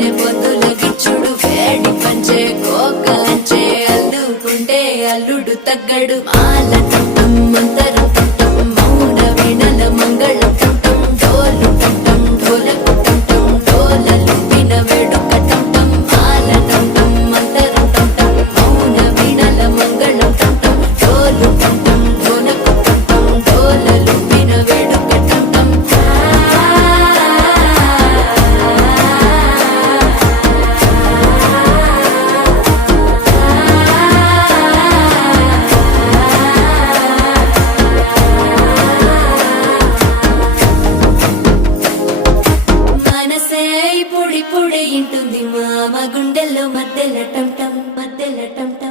తేనె పొద్దుల గిచ్చుడు వేడి పంచే కోకలంచే అల్లుకుంటే అల్లుడు తగ్గడు మాల టంటం మంతరం టంటం మౌన వీణల మంగళం టంటం డోలు టంటం ఢోలకు టంటం డోలలు విన వేడుక టంటం మాల టంటం మంతరం టంటం మౌన వీణల మంగళం టంటం డోలు టంటం ఢోలకు టంటం డోలలు విన వేడుక టంటం మనసే పొడి పొడి ఇంటుంది మామ గుండెల్లో మధ్యల టంటం మధ్యల టంటం